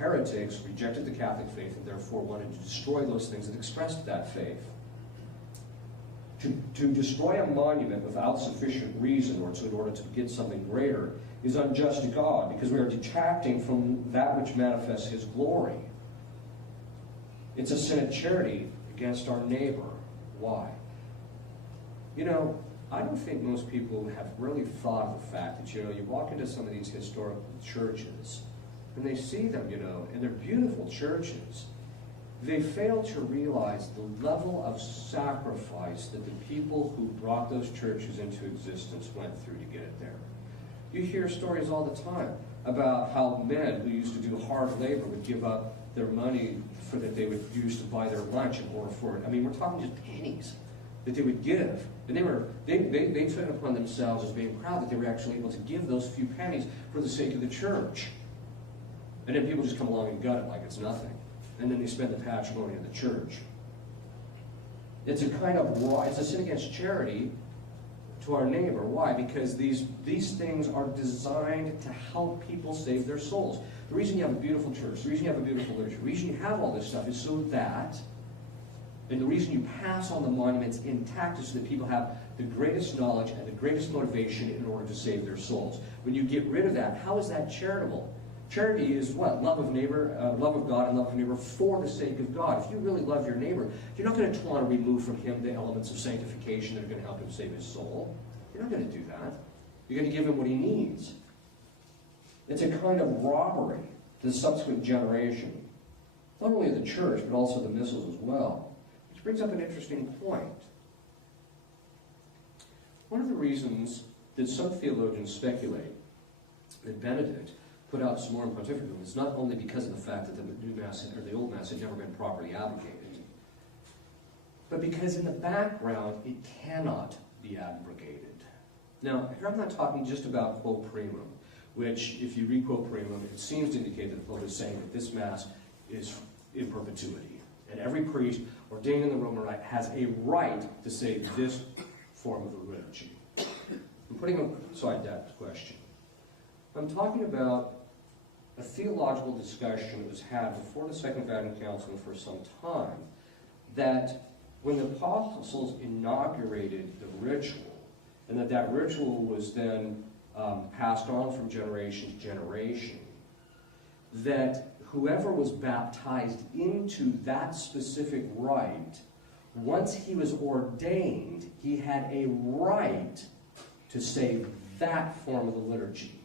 heretics rejected the Catholic faith and therefore wanted to destroy those things that expressed that faith. To destroy a monument without sufficient reason or in order to get something greater is unjust to God, because we are detracting from that which manifests His glory. It's a sin of charity against our neighbor. Why? You know, I don't think most people have really thought of the fact that, you walk into some of these historical churches and they see them, and they're beautiful churches. They fail to realize the level of sacrifice that the people who brought those churches into existence went through to get it there. You hear stories all the time about how men who used to do hard labor would give up their money that they would use to buy their lunch in order for it. I mean, we're talking just pennies that they would give. And they took it upon themselves as being proud that they were actually able to give those few pennies for the sake of the church. And then people just come along and gut it like it's nothing. And then they spend the patrimony of the church. It's a sin against charity to our neighbor. Why? Because these things are designed to help people save their souls. The reason you have a beautiful church, the reason you have a beautiful liturgy, the reason you have all this stuff is so that, and the reason you pass on the monuments intact is so that people have the greatest knowledge and the greatest motivation in order to save their souls. When you get rid of that, how is that charitable? Charity is what? Love of neighbor, love of God and love of neighbor for the sake of God. If you really love your neighbor, you're not going to want to remove from him the elements of sanctification that are going to help him save his soul. You're not going to do that. You're going to give him what he needs. It's a kind of robbery to the subsequent generation. Not only of the church, but also the missiles as well. Which brings up an interesting point. One of the reasons that some theologians speculate that Benedict put out Summorum Pontificum is not only because of the fact that the new Mass or the Old Mass had never been properly abrogated, but because in the background it cannot be abrogated. Now, here I'm not talking just about quo primum, which, if you read quo primum, it seems to indicate that the Pope is saying that this Mass is in perpetuity, and every priest ordained in the Roman Rite has a right to say this form of the liturgy. I'm putting aside that question. I'm talking about a theological discussion that was had before the Second Vatican Council and for some time, that when the apostles inaugurated the ritual, and that ritual was then passed on from generation to generation, that whoever was baptized into that specific rite, once he was ordained, he had a right to say that form of the liturgy.